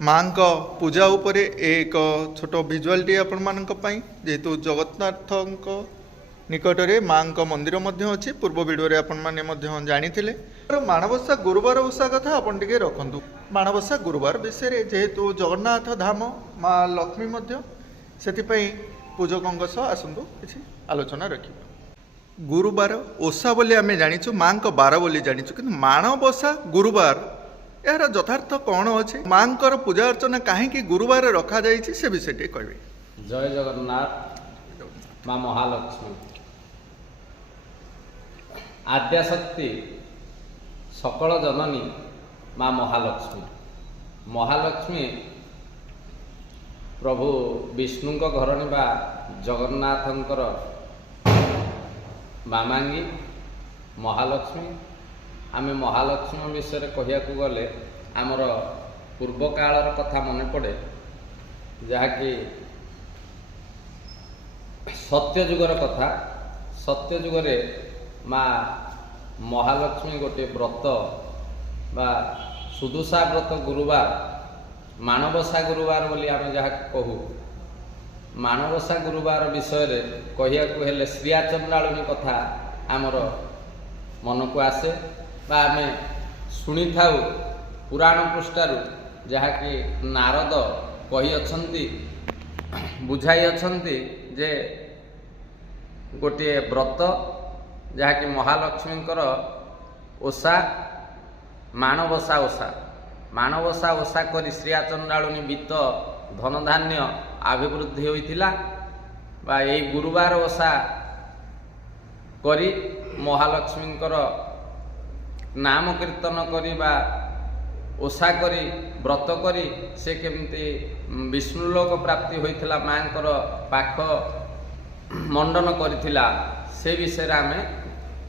माँ पूजा उपरे एक छोट भिजुआलटी आपण जेहेतु जगन्नाथ निकट में माँ मंदिर अच्छी पूर्व भिडियो आपण जानी माणबसा गुरुवार ओषा कथा आपण टिके रखु माणबसा गुरुवार विषय जेहेतु जगन्नाथ धाम माँ लक्ष्मी से पूजकों सह आसतु किसी आलोचना रखा गुरुवार ओषा बोली आम जाचु माँ बार बोली जाचु कि माणबसा गुरुवार यार यथार्थ कौन अच्छे माँ पूजा अर्चना कहीं गुरुवार रखा जाइए से विषय कहे। जय जगन्नाथ। माँ महालक्ष्मी आद्याशक्ति सकल जननी माँ महालक्ष्मी महालक्ष्मी प्रभु विष्णु घरणी बा जगन्नाथंकर मामांगी महालक्ष्मी आमे महालक्ष्मी विषय कहया गले आमर पूर्व कालर कथा मन पड़े जहाँकि सत्यजुगर कथा सत्यजुगरे माँ महालक्ष्मी गोटे व्रत बा सुदुषा व्रत गुरुवार माणबसा गुरुवार बोली आमे जहाँ कहू माणबसा गुरुवार विषय कहया हेले श्रिया चंद्राळुनी कथा आमर मन को आसे बा आमे शुणी थाउ पुराण पृष्ठारु जहाँकि नारद कही अछंती बुझाई अछंती जे गोटे व्रत जहाँकि महालक्ष्मींकर ओषा माणबसा ओषा माणबसा ओषा करी श्रिया चंद्राळुनी वित्त धन धान्य अभिवृद्धि होइथिला बा एई गुरुवार ओषा करी महालक्ष्मींकर नाम कीर्तन करी बा ओषा करी व्रत करी से केमती विष्णुलोक प्राप्ति होइथिला मांकर पाख मंडन करिथिला से विषय आमे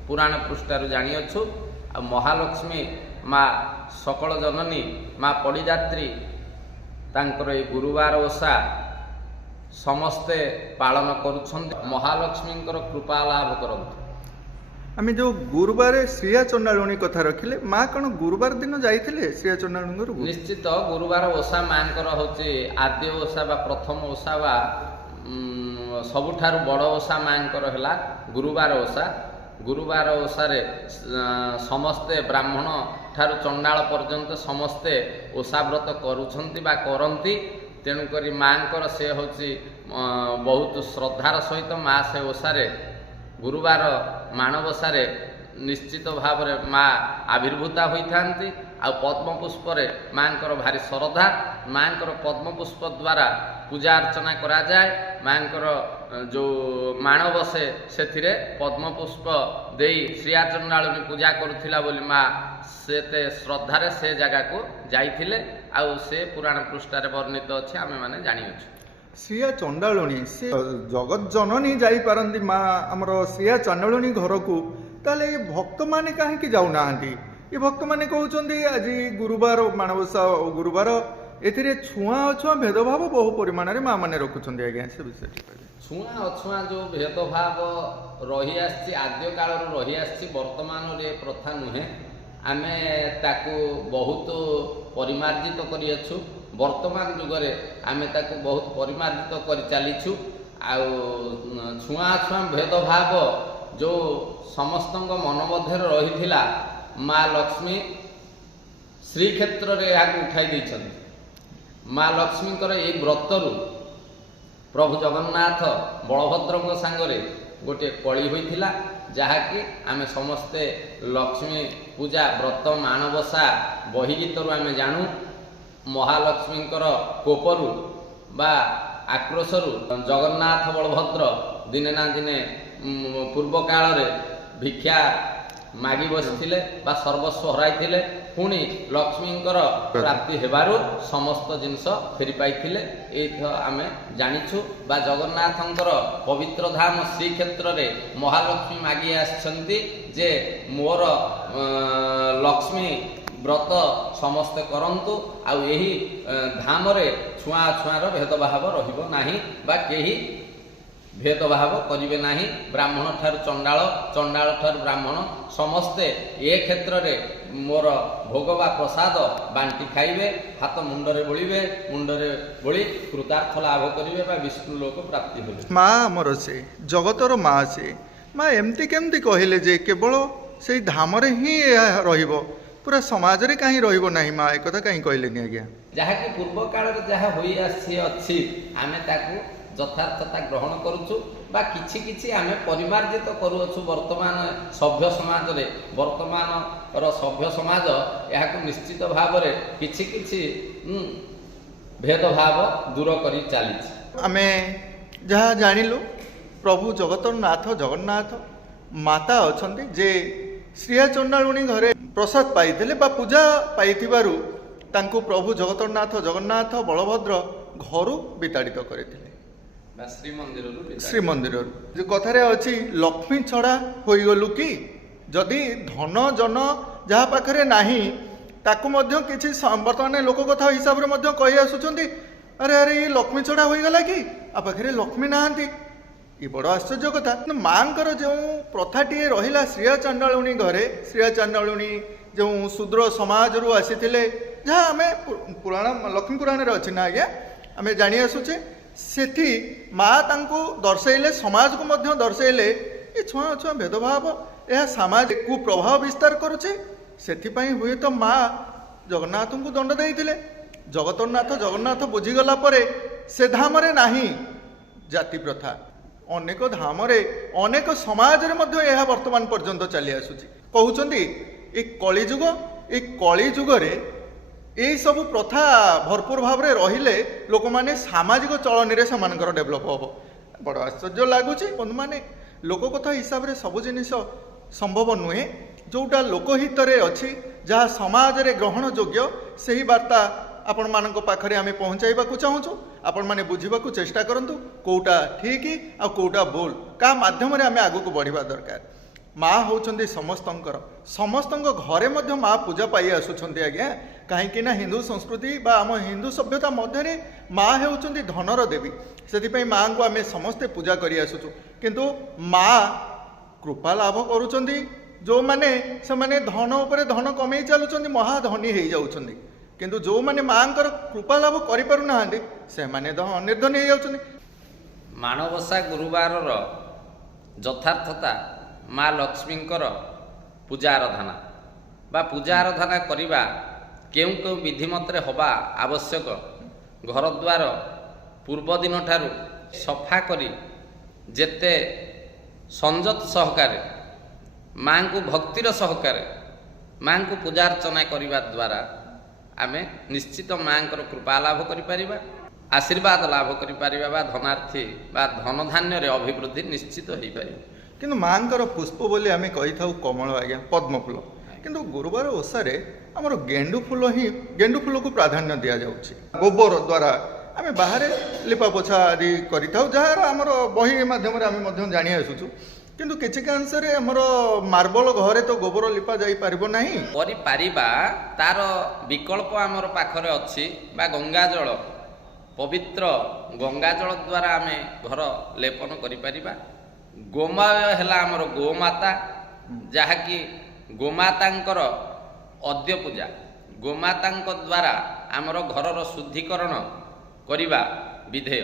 पुराण पृष्ठारु जानी अछु। आ महालक्ष्मी माँ सकल जननी माँ पड़ीदात्री तांकर ए गुरुवार ओषा समस्ते पालन करुछन्ति महालक्ष्मींकर कृपा लाभ करंतु। आम जो गुरुवार श्रिया चंडालुणी कथा रखिले माँ कौन गुरुवार दिन जाइए श्रिया चंडालुणी निश्चित गुरुवार ओषा माँकर हूँ आद्य ओषा बा प्रथम ओषा बा सबुठारु बड़ ओषा माँकर है गुरुवार ओषा गुरुवार ओषारे समस्ते ब्राह्मण ठारू चंडाल पर्यंत समस्ते ओषा व्रत करुछन्ति बा करन्ति तेणुकरी माँकर से हूँ बहुत श्रद्धार सहित माँ से ओषारे गुरुवार माणबसारे निश्चित भाव में माँ आविर्भूता होती आ पद्मपुष्परे माँकर भारी श्रद्धा माँकर पद्मपुष्प द्वारा पूजा अर्चना करा जाए माँकर जो माण बसे से पद्मपुष्प देई श्रिया चंडालुनी पूजा करुथिला बोली माँ से श्रद्धारे से जगह को जाइथिले आउ से पुराण पृष्ठारे वर्णित अच्छे आमे माने जानिअछु। श्रिया चंडालुणी से जगत जननी जापारती माँ आमर श्रिया चंडालुणी घर को ताले भक्त माने कहीं जाऊना ये भक्त माने कहते आज गुरुवार माणबसा गुरुवार ए छुआ अछुआ भेदभाव बहु परिमाण में माँ मैंने रखुंट आज्ञा से विषय छुआ अछुआ जो भेदभाव रही आद्य काल रही वर्तमान प्रथा नुहे आमे ताकू बहुत परिमार्जित करियछु वर्तमान जुगरे आमे ताकू बहुत परिमार्जित कर चलीछु आउ छुआ छुआ भेदभाव जो समस्त मन मध्य रही माँ लक्ष्मी श्रीक्षेत्र रे उठाई देइछन्ति। माँ लक्ष्मींकर ए व्रतरु प्रभु जगन्नाथ बलभद्र सांगरे गोटे कली होइथिला जहाँकि आमे समस्ते लक्ष्मी पूजा व्रत माणबसा बही गीतरु आमे जानू महालक्ष्मींकर कोपरु बा आक्रोशरु जगन्नाथ बलभद्र दिने ना दिने पूर्व काल रे भिक्षा मागी बसिथिले बा सर्वस्व हराइथिले पुणी लक्ष्मींकर प्राप्ति हेबारु समस्त जिनस फेरी पाइथिले एथ आमे जानिछु बा जगन्नाथंकर पवित्र धाम श्रीक्षेत्र रे महालक्ष्मी मागी आछंती जे मोर लक्ष्मी व्रत समस्ते करंतु आउ एही धाम रे छुआ छुआर भेदभाव रहिबो नाही बा केही भेदभाव करिवे नाही। ब्राह्मण ठार चंडाल, चंडाल ठार ब्राह्मण समस्ते ए क्षेत्र रे मोर भोगवा प्रसाद बांटी खाइबे, हाथ मुंडरे बोलिबे, मुंडरे बोली कृतार्थ लाभ करिवे बा विष्णु लोक प्राप्ति होइबे। माँ आमर से जगतर माँ से माँ एमती केमती कहले जे केवल से धाम ही रहिबो, पूरा समाज रे कहीं रहिबो नहीं माँ, एक कथा कहीं कहलेनी आज्ञा? जहा कि पूर्व काल रे जहा होई आसी अछि आमे ताकू यथार्थता ग्रहण करूछु बा किछि किछि आमे परिमार्जित करूछु। वर्तमान सभ्य समाज रे वर्तमान रो सभ्य समाज याकू निश्चित भाव रे किछि किछि भेदभाव दूर करी चालिछि। आमे जहाँ जानिलु प्रभु जगतनाथ जगन्नाथ माता अछंती जे श्रिया चंडालुणी घरे प्रसाद पाइथिले बा पूजा पाइथिबारु तांको प्रभु जगतनाथ जगन्नाथ बलभद्र घरु विताड़ित करथिले श्रीमंदिर। जो कथारे अच्छी लक्ष्मी छड़ा होइगलु कि जदि धन जन जहाँ पाखरे नाही ताकू मध्य किछि वर्तमान लोक कथा हिसाब रे मध्य कहि आसुचंती, अरे अरे ये लक्ष्मी छड़ा होइगला कि आ पाखरे लक्ष्मी नाहांती। ये बड़ आश्चर्य कथा। मांकर जो प्रथाटी रहिला श्रिया चांडालुणी घरे, श्रिया चांडालुणी जो शूद्र समाज रु आसीथिले जहाँ आमे पुराण लक्ष्मी पुराण रे अछि ना आज्ञा आमे जानि आसुचे, सेठी माँ तांको दर्शेले समाज को मध्य दर्शेले ये छुआ छुआ भेदभाव यह समाज को प्रभाव विस्तार करुचे। सेथिपाई हुए तो माँ जगन्नाथ को दंड देइथिले। जगतनाथ जगन्नाथ बुझीगला परे से धाम रे नाही जाति प्रथा, अनेक धाम रे अनेक समाज रे मध्य यह वर्तमान पर्यंत चली आसुची। कहउचंदी ए कलिजुग, ए कलिजुग रे यही सब प्रथा भरपूर भाव में रहिले लोक माने सामाजिक चलनी रे समानकर डेभलप हम। बड़ आश्चर्य लगुच बंधु माने लोक कथा हिसाब रे सब जिनिस संभव नुहे। जोटा लोकहित रे अछि जहाँ समाज रे ग्रहण योग्य सही वार्ता आपण मानक पाखरे आमे पहुँचाइबाकू चाहूँ। आपण माने बुझिबाकू चेष्टा करंतु कोउटा ठीक आ कोउटा भूल, का माध्यम रे आमे आगू को बढ़िबा दरकार। माँ होउछंदी समस्तंकर, समस्तंक घरे मध्य माँ पूजा पाई आसुछंती आज्ञा। कहीं ना हिंदू संस्कृति बा आम हिंदू सभ्यता मध्य माँ होउछंती धनर देवी, से माँ को आमे समस्ते पूजा करी आसुछु। किंतु माँ कृपा लाभ करुछंती जो माने से माने धन उपरे धन कमई चलुछंती, महाधनी हो जाउछंती। किंतु जो माने माँकर कृपा लाभ करि पारु नाहांती से माने निर्धनी हो जाउछंती। माणवसा गुरुवार यथार्थता माँ लक्ष्मींकर पूजा आराधना बा पूजा आराधना करिबा केउं केउं विधिमत हवा आवश्यक। घर द्वार पूर्व दिन ठारू सफा करी जेते संजत सहकारे माँ को भक्तिर सहकारे माँ को पूजा अर्चना करिबा द्वारा आमे निश्चित माँकर कृपा लाभ करि परिबा, आशीर्वाद लाभ करि परिबा बा धनार्थी बा धन धान्य रे अभिवृद्धि निश्चित होई परिबा। किंतु माँकर पुष्प बोली आमे कही थाउ कमल आज्ञा, पद्म फूल। किंतु गुरुवार ओषारे आमर गेंडु फूल को प्राधान्य दि जाउछि। गोबर द्वारा आमे बाहर लिपा पोछा आदि करि थाउ, जहार आमर बही माध्यम रे आमे मध्य जानि आसुछु। किंतु किछि कांश रे आमर मार्बल घरे तो गोबर लिपा जाई पारिबो नाही। करि पारिबा तार विकल्प आमर पाखरे अछि बा गंगा जल, पवित्र गंगा जल द्वारा आमे घर लेपन करि परिबा। गोमय हेला आमर गोमाता, जहाँकि गोमातांकर अद्य पूजा, गोमातांक द्वारा आमर घरर शुद्धिकरण करिबा विधेय।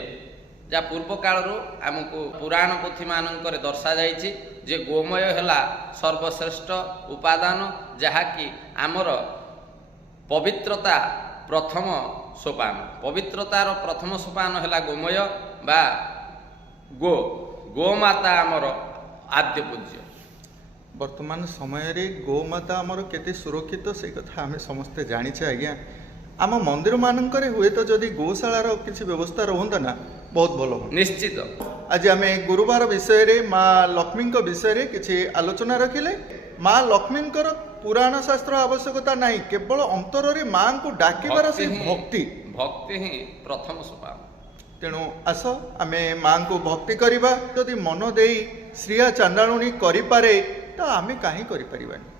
जा पूर्व कालरू आमको पुराण पोथी मानकरे दर्शा जाइछि जे गोमय हेला सर्वश्रेष्ठ उपादान, जहाँकि आमर पवित्रता प्रथम सोपान। पवित्रतार प्रथम सोपान हेला गोमय बा गोमाता आमर आद्य पूज्य। वर्तमान समय रे गोमाता आमर केते सुरक्षित से कथा आमे समस्ते जानिछे आज्ञा। आम मंदिर मानकरे हुए तो जदि गोशालार किसी व्यवस्था रहंता ना बहुत भलो हो। निश्चित आज आमे गुरुवार विषय रे माँ लक्ष्मी विषय रे किछि आलोचना रखिले। माँ लक्ष्मी पुराण शास्त्र आवश्यकता नहीं, केवल अंतर रे माँ को डाकिबार से भक्ति ही प्रथम सोपान। तेणु आस आमे माँ को भक्ति करिबा। जदि मन देई श्रिया चांडालुणी करि पारे तो आमे काहे करि परिबानी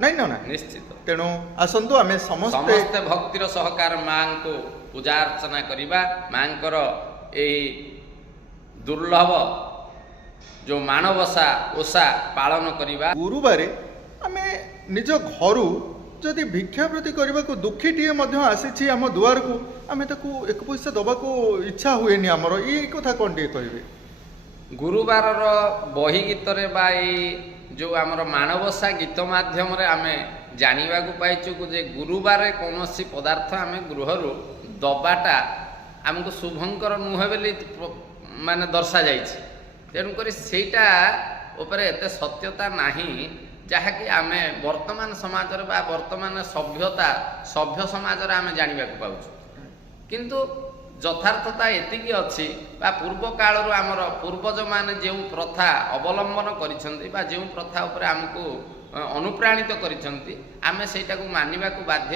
नहीं ना? निश्चित। तेणु आसंतु आमे समस्ते भक्तिर सहकार माँ को पूजा अर्चना करिबा। माँकर एई ଦୁର୍ଲଭ ଯେଉଁ ମାଣବସା ଓଷା ପାଳନ କରିବା। ଗୁରୁବାରେ ଆମେ ନିଜ ଘରୁ ଯଦି ଭିକ୍ଷାବୃତ୍ତି କରିବାକୁ ଦୁଃଖୀଟିଏ ମଧ୍ୟ ଆସିଛି ଆମ ଦୁଆରକୁ, ଆମେ ତାକୁ 1 ପଇସା ଦେବାକୁ ଇଚ୍ଛା ହୁଏନି ଆମର। ଏଇ କଥା କ'ଣ ଟିକେ କହିବେ? ଗୁରୁବାରର ବହି ଗୀତରେ ବା ଏଇ ଯେଉଁ ଆମର ମାଣବସା ଗୀତ ମାଧ୍ୟମରେ ଆମେ ଜାଣିବାକୁ ପାଇଛୁ ଯେ ଗୁରୁବାରରେ କୌଣସି ପଦାର୍ଥ ଆମେ ଗୃହରୁ ଦବାଟା ଆମକୁ ଶୁଭଙ୍କର ନୁହେଁ ବୋଲି ମାନେ ଦର୍ଶାଯାଇଛି। ତେଣୁକରି ସେଇଟା ଉପରେ ଏତେ ସତ୍ୟତା ନାହିଁ, ଯାହାକି ଆମେ ବର୍ତ୍ତମାନ ସମାଜରେ ବା ବର୍ତ୍ତମାନ ସଭ୍ୟ ସମାଜରେ ଆମେ ଜାଣିବାକୁ ପାଉଛୁ। କିନ୍ତୁ ଯଥାର୍ଥତା ଏତିକି ଅଛି ବା ପୂର୍ବ କାଳରୁ ଆମର ପୂର୍ବଜମାନେ ଯେଉଁ ପ୍ରଥା ଅବଲମ୍ବନ କରିଛନ୍ତି ବା ଯେଉଁ ପ୍ରଥା ଉପରେ ଆମକୁ ଅନୁପ୍ରାଣିତ କରିଛନ୍ତି, ଆମେ ସେଇଟାକୁ ମାନିବାକୁ ବାଧ୍ୟ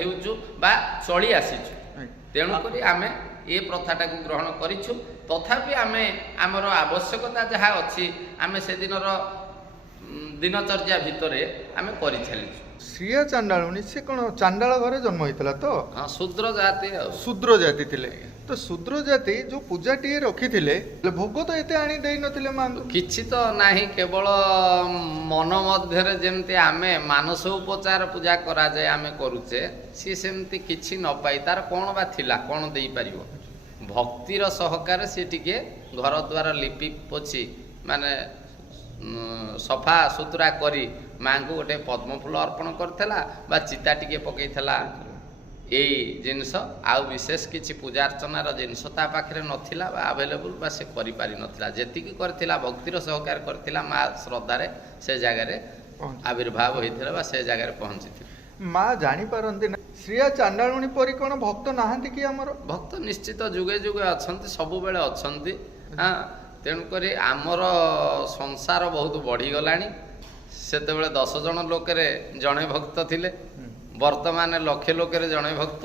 ହେଉଛୁ ବା ଚଳି ଆସିଛୁ। ତେଣୁକରି ଆମେ ଏ ପ୍ରଥାଟାକୁ ଗ୍ରହଣ କରିଛୁ। ତଥାପି ଆମେ ଆମର ଆବଶ୍ୟକତା ଯାହା ଅଛି ଆମେ ସେଦିନର ଦିନଚର୍ଯ୍ୟା ଭିତରେ ଆମେ କରିଚାଲିଛୁ। ଶ୍ରିୟା ଚାଣ୍ଡାଳୁଣୀ ସେ କ'ଣ ଚାଣ୍ଡାଳ ଘରେ ଜନ୍ମ ହେଇଥିଲା ତ? ହଁ, ଶୂଦ୍ର ଜାତି ଆଉ ଶୂଦ୍ର ଜାତି ଥିଲେ। ତ ଶୂଦ୍ର ଜାତି ଯେଉଁ ପୂଜାଟିଏ ରଖିଥିଲେ, ଭୋଗ ତ ଏତେ ଆଣି ଦେଇନଥିଲେ ମାଙ୍କୁ। କିଛି ତ ନାହିଁ, କେବଳ ମନ ମଧ୍ୟରେ ଯେମିତି ଆମେ ମାନସ ଉପଚାର ପୂଜା କରାଯାଏ ଆମେ କରୁଛେ, ସିଏ ସେମିତି କିଛି ନ ପାଇ ତାର କ'ଣ ବା ଥିଲା, କ'ଣ ଦେଇପାରିବ? ଭକ୍ତିର ସହକାରେ ସିଏ ଟିକେ ଘର ଦ୍ୱାର ଲିପି ପୋଛି ମାନେ ସଫା ସୁତୁରା କରି ମାଙ୍କୁ ଗୋଟେ ପଦ୍ମଫୁଲ ଅର୍ପଣ କରିଥିଲା ବା ଚିତା ଟିକେ ପକେଇଥିଲା। ଏଇ ଜିନିଷ ଆଉ ବିଶେଷ କିଛି ପୂଜାର୍ଚ୍ଚନାର ଜିନିଷ ତା ପାଖରେ ନଥିଲା ବା ଆଭେଲେବୁଲ୍ ବା ସେ କରିପାରିନଥିଲା। ଯେତିକି କରିଥିଲା ଭକ୍ତିର ସହକାରେ କରିଥିଲା, ମା ଶ୍ରଦ୍ଧାରେ ସେ ଜାଗାରେ ଆବିର୍ଭାବ ହୋଇଥିଲା ବା ସେ ଜାଗାରେ ପହଞ୍ଚିଥିଲା। ମା ଜାଣିପାରନ୍ତି ନା ଶ୍ରିୟା ଚାଣ୍ଡାଳୁଣୀ ପରି କ'ଣ ଭକ୍ତ ନାହାନ୍ତି କି ଆମର? ଭକ୍ତ ନିଶ୍ଚିତ ଯୁଗେ ଯୁଗେ ଅଛନ୍ତି, ସବୁବେଳେ ଅଛନ୍ତି। ହଁ, ତେଣୁକରି ଆମର ସଂସାର ବହୁତ ବଢ଼ିଗଲାଣି। ସେତେବେଳେ 10 ଜଣ ଲୋକରେ ଜଣେ ଭକ୍ତ ଥିଲେ, ବର୍ତ୍ତମାନ ଲକ୍ଷେ ଲୋକରେ ଜଣେ ଭକ୍ତ।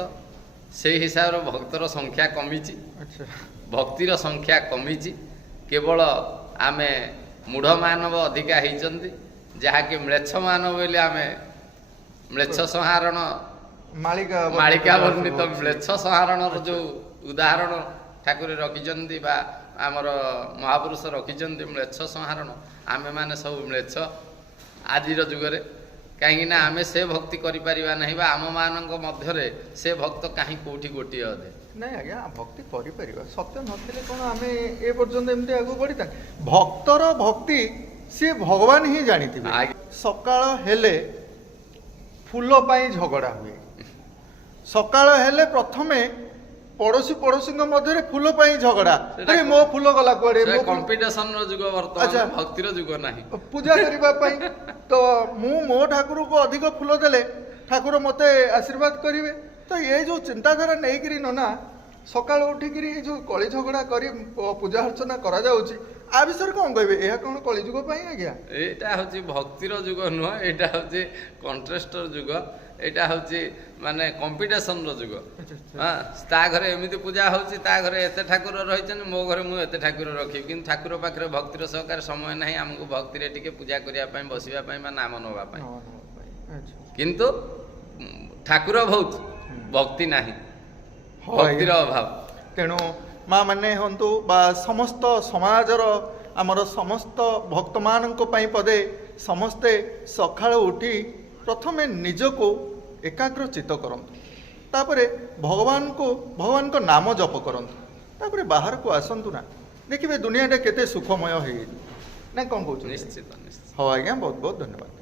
ସେଇ ହିସାବରେ ଭକ୍ତର ସଂଖ୍ୟା କମିଛି, ଭକ୍ତିର ସଂଖ୍ୟା କମିଛି। କେବଳ ଆମେ ମୂଢ଼ ମାନବ ଅଧିକା ହେଇଛନ୍ତି, ଯାହାକି ମ୍ଲେଚ୍ଛ ମାନବ ବୋଲି ଆମେ ମ୍ଲେଚ୍ଛ ସଂହାରଣ ମାଳିକା ବର୍ଣ୍ଣିତ ମ୍ଲେଚ୍ଛ ସଂହାରଣର ଯେଉଁ ଉଦାହରଣ ଠାକୁର ରଖିଛନ୍ତି ବା ଆମର ମହାପୁରୁଷ ରଖିଛନ୍ତି ମ୍ଲେଚ୍ଛ ସଂହାରଣ, ଆମେମାନେ ସବୁ ମ୍ଲେଚ୍ଛ ଆଜିର ଯୁଗରେ। କାହିଁକିନା ଆମେ ସେ ଭକ୍ତି କରିପାରିବା ନାହିଁ ବା ଆମମାନଙ୍କ ମଧ୍ୟରେ ସେ ଭକ୍ତ କାହିଁ କେଉଁଠି ଗୋଟିଏ ଅଧେ। ନାଇଁ ଆଜ୍ଞା, ଭକ୍ତି କରିପାରିବା। ସତ୍ୟ ନଥିଲେ କ'ଣ ଆମେ ଏ ପର୍ଯ୍ୟନ୍ତ ଏମିତି ଆଗକୁ ବଢ଼ିଥାନ୍ତି? ଭକ୍ତର ଭକ୍ତି ସିଏ ଭଗବାନ ହିଁ ଜାଣିଥିବେ। ସକାଳ ହେଲେ ଫୁଲ ପାଇଁ ଝଗଡ଼ା ହୁଏ। ସକାଳ ହେଲେ ପ୍ରଥମେ ପଡ଼ୋଶୀଙ୍କ ମଧ୍ୟରେ ଫୁଲ ପାଇଁ ଝଗଡ଼ା। ମୋ ଫୁଲ ଗଲା କୁଆଡ଼େ? କମ୍ପିଟିସନର ଯୁଗ ବର୍ତ୍ତମାନ, ଭକ୍ତିର ଯୁଗ ନାହିଁ। ପୂଜା କରିବା ପାଇଁ ତ ମୁଁ ମୋ ଠାକୁରକୁ ଅଧିକ ଫୁଲ ଦେଲେ ଠାକୁର ମୋତେ ଆଶୀର୍ବାଦ କରିବେ। ତ ଏ ଯେଉଁ ଚିନ୍ତାଧାରା ନେଇକିରି ନନା ସକାଳୁ ଉଠିକିରି ଏ ଯେଉଁ କଳି ଝଗଡ଼ା କରି ପୂଜା ଅର୍ଚ୍ଚନା କରାଯାଉଛି, ଆ ବିଷୟରେ କ'ଣ କହିବେ? ଏହା କ'ଣ କଳିଯୁଗ ପାଇଁ ଆଜ୍ଞା? ଏଇଟା ହେଉଛି ଭକ୍ତିର ଯୁଗ ନୁହଁ, ଏଇଟା ହେଉଛି କଣ୍ଟ୍ରେଷ୍ଟର ଯୁଗ, ଏଇଟା ହେଉଛି ମାନେ କମ୍ପିଟିସନର ଯୁଗ। ହଁ, ତା ଘରେ ଏମିତି ପୂଜା ହେଉଛି, ତା ଘରେ ଏତେ ଠାକୁର ରହିଛନ୍ତି, ମୋ ଘରେ ମୁଁ ଏତେ ଠାକୁର ରଖିବି। କିନ୍ତୁ ଠାକୁର ପାଖରେ ଭକ୍ତିର ସହକାରେ ସମୟ ନାହିଁ ଆମକୁ ଭକ୍ତିରେ ଟିକେ ପୂଜା କରିବା ପାଇଁ, ବସିବା ପାଇଁ ବା ନାମ ନେବା ପାଇଁ। କିନ୍ତୁ ଠାକୁର ବହୁତ, ଭକ୍ତି ନାହିଁ, ଭକ୍ତିର ଅଭାବ। ତେଣୁ ମା ମାନେ ହୁଅନ୍ତୁ ବା ସମସ୍ତ ସମାଜର ଆମର ସମସ୍ତ ଭକ୍ତମାନଙ୍କ ପାଇଁ ପଦେ ସମସ୍ତେ ସକାଳୁ ଉଠି ପ୍ରଥମେ ନିଜକୁ ଏକାଗ୍ର ଚିତ୍ତ କରନ୍ତୁ, ତାପରେ ଭଗବାନଙ୍କ ନାମ ଜପ କରନ୍ତୁ, ତାପରେ ବାହାରକୁ ଆସନ୍ତୁ ନା, ଦେଖିବେ ଦୁନିଆଟା କେତେ ସୁଖମୟ ହେଇଯାଇଛି। ନା କ'ଣ କହୁଛନ୍ତି? ନିଶ୍ଚିତ ନିଶ୍ଚିତ। ହଉ ଆଜ୍ଞା, ବହୁତ ବହୁତ ଧନ୍ୟବାଦ।